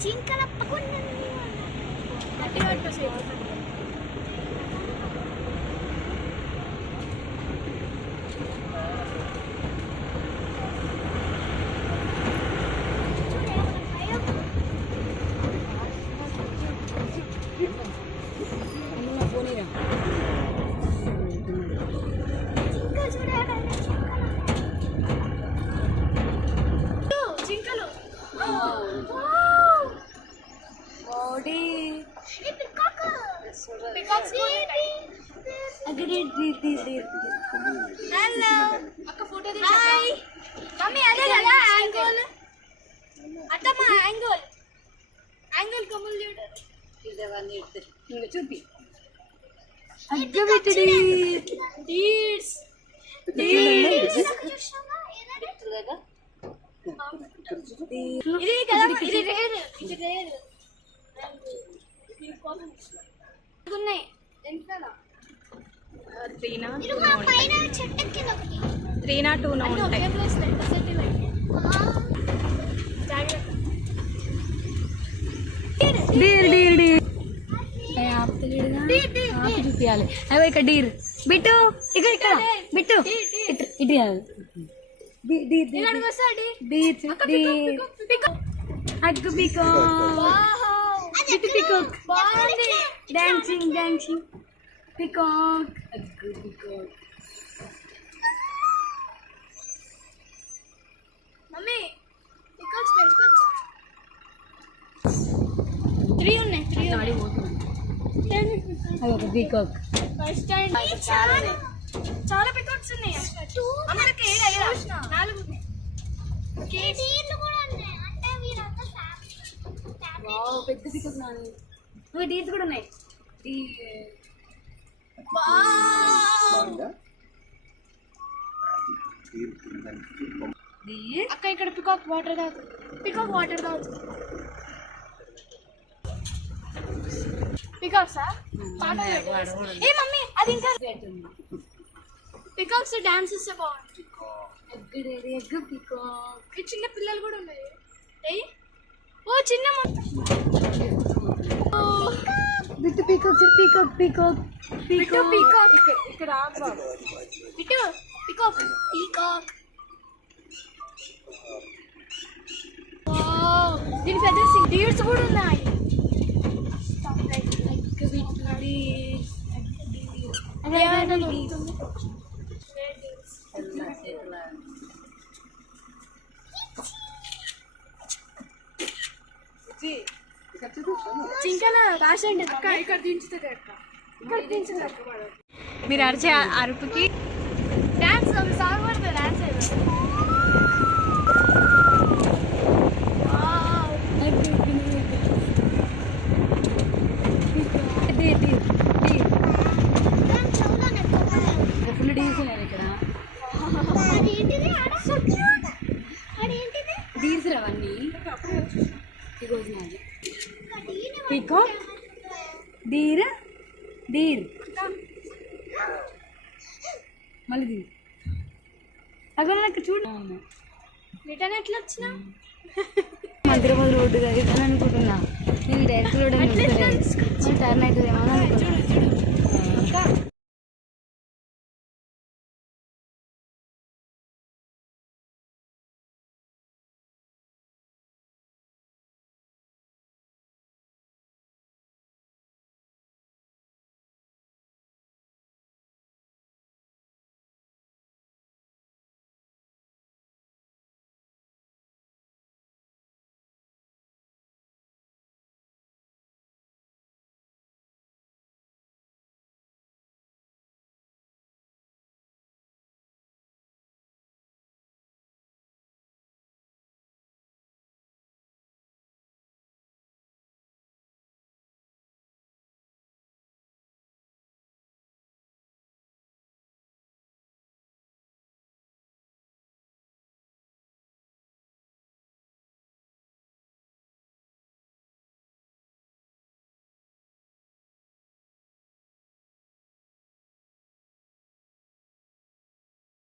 జింకల హలో అక్క ఫోటో తీసి హాయ్ మమ్మీ అదే కదా యాంగిల్ అత్తమ్మ యాంగిల్ కమ్ములు చూడు ఇదవన్నీ ఇస్తారు ఇంక చూపి అగ్గ పెట్టడి డీడ్స్ కదా ఇది కదా ఇది రేర్ ఉన్నాయి ఎంతలా 302 ఉంటాయి. చూపించాలి అవి ఇక్కడ డీర్ బిట్టు ఇక్కడ ఇక్కడ బిట్టు ఇటు అగ్గు peacock dancing peacock mummy peacocks పెంచుకోవచ్చా 3 ఉన్నాయి 3 ఒక పికాక్ ఫస్ట్ టైం చాలా పికాక్స్ ఉన్నాయి అమ్మకి 4 ఉన్నాయి కేడీలు కూడా ఉన్నాయి అంటే వీరంతా ఫ్యామిలీ వావ్ పెద్ద పికాక్ నాని ఓ డీర్స్ కూడా ఉన్నాయి అక్క ఇక్కడ పికాక్ వాటర్ తాగుతుంది పికాక్సా ఏ మమ్మీ అది ఇంకా పికాక్స్ డాన్స్ ఇస్తే బాగుంటుంది ఎగ్ పికాక్ చిన్న పిల్లలు కూడా ఉన్నాయి ఓ చిన్న బిట్టు పికాక్ ఇక్కడ బిట్టు పికాక్ దీని పెద్ద డీర్స్ కూడా ఉన్నాయి చింకల రాసండి ఇక్కడ దించుతుంది మీరు అరిచే అరుపుకి డాన్స్ సాంగ్ పడుతుంది డాన్స్ ఫుల్ డీల్స్ ఉన్నాయి ఇక్కడ డీల్స్ అవన్నీ పికాక్ డీర్ మళ్ళీ అక్కడ నాకు చూడు రిటర్న్ ఎట్లా వచ్చినా హైదరాబాద్ రోడ్డు అనుకుంటున్నా నేను డైరెక్ట్ రోడ్ టర్న్ అవుతుందేమో అనుకుంటున్నా